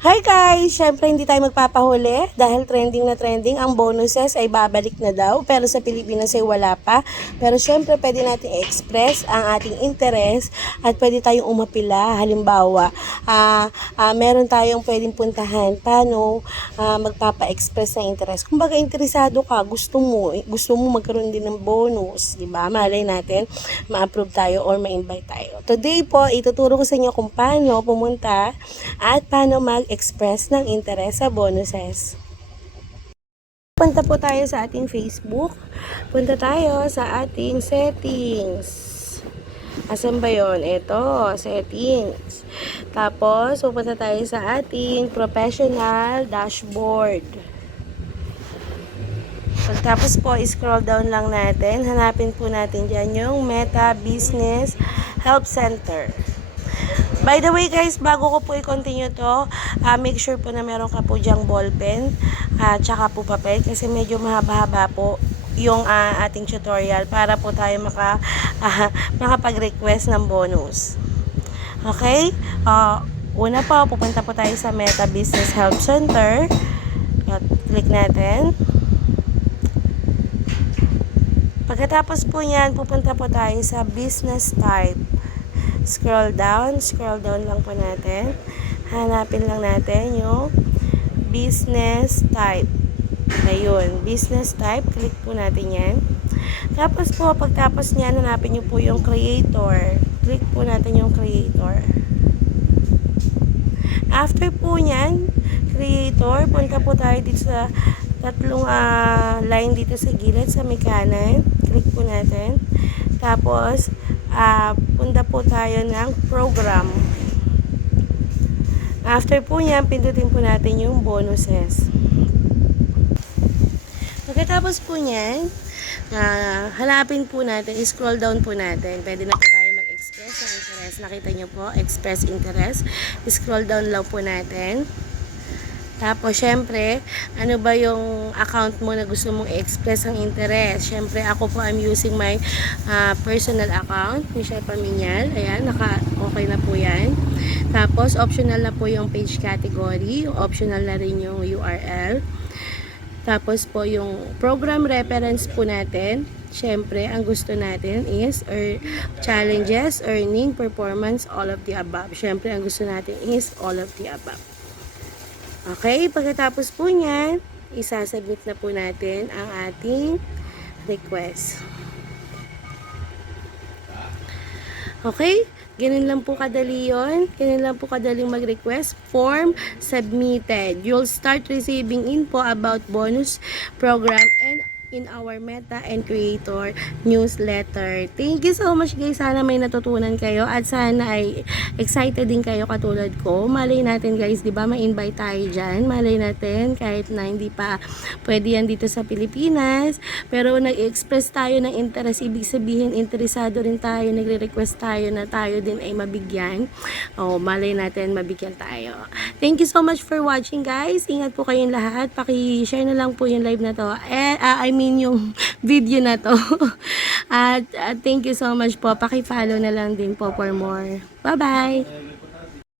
Hi guys! Siyempre hindi tayo magpapahuli dahil trending na trending. Ang bonuses ay babalik na daw pero sa Pilipinas ay wala pa. Pero siyempre pwede natin i-express ang ating interest at pwede tayong umapila. Halimbawa, meron tayong pwedeng puntahan. Paano magpapa-express ng interest? Kung baga interesado ka, gusto mo magkaroon din ng bonus. Diba? Malay natin, ma-approve tayo or ma-invite tayo. Today po, ituturo ko sa inyo kung paano pumunta at paano mag-express ng interest sa bonuses. Punta po tayo sa ating Facebook. Punta tayo sa ating settings. Asan ba yun? Ito, settings. Tapos, pupunta tayo sa ating professional dashboard. Pagtapos po, scroll down lang natin. Hanapin po natin dyan yung Meta Business Help Center. By the way guys, bago ko po i-continue to, make sure po na meron ka po dyang ballpen at tsaka po papel kasi medyo mahaba-haba po yung ating tutorial para po tayo makapag-request ng bonus. Okay? Una po, pupunta po tayo sa Meta Business Help Center. At click natin. Pagkatapos po yan, pupunta po tayo sa business type. Scroll down lang po natin. Hanapin lang natin yung business type. Ayun, business type, click po natin yan. Tapos po, pagtapos niyan, hanapin nyo po yung creator. Click po natin yung creator. After po niyan, creator, punta po tayo dito sa tatlong line dito sa gilid, sa may kanan. Click po natin. Tapos, punta po tayo ng program. After po niyan, pindutin po natin yung bonuses. Pagkatapos po niyan, hanapin po natin, scroll down po natin. Pwede na po tayo mag-express ng interest. Nakita nyo po, express interest. Scroll down lang po natin. Tapos, syempre, ano ba yung account mo na gusto mong i-express ang interest? Syempre, ako po, I'm using my personal account, Michelle Pamiñal. Ayan, okay na po yan. Tapos, optional na po yung page category. Optional na rin yung URL. Tapos po, yung program reference po natin. Syempre, ang gusto natin is challenges, earning, performance, all of the above. Syempre, ang gusto natin is all of the above. Okay, pagkatapos po niyan, isasubmit na po natin ang ating request. Okay, ganun lang po kadali yun. Ganun lang po kadaling mag-request. Form submitted. You'll start receiving info about bonus program and in our Meta and Creator newsletter. Thank you so much guys. Sana may natutunan kayo at sana ay excited din kayo katulad ko. Malay natin guys, di ba, ma-invite tayo dyan. Malay natin kahit na hindi pa pwede yan dito sa Pilipinas. Pero nag-express tayo ng interest. Ibig sabihin, interesado rin tayo. Nagre-request tayo na tayo din ay mabigyan. Malay natin mabigyan tayo. Thank you so much for watching guys. Ingat po kayong lahat. Paki-share na lang po yung live na to. Yung video na to. At thank you so much po. Paki-follow na lang din po for more. Bye-bye!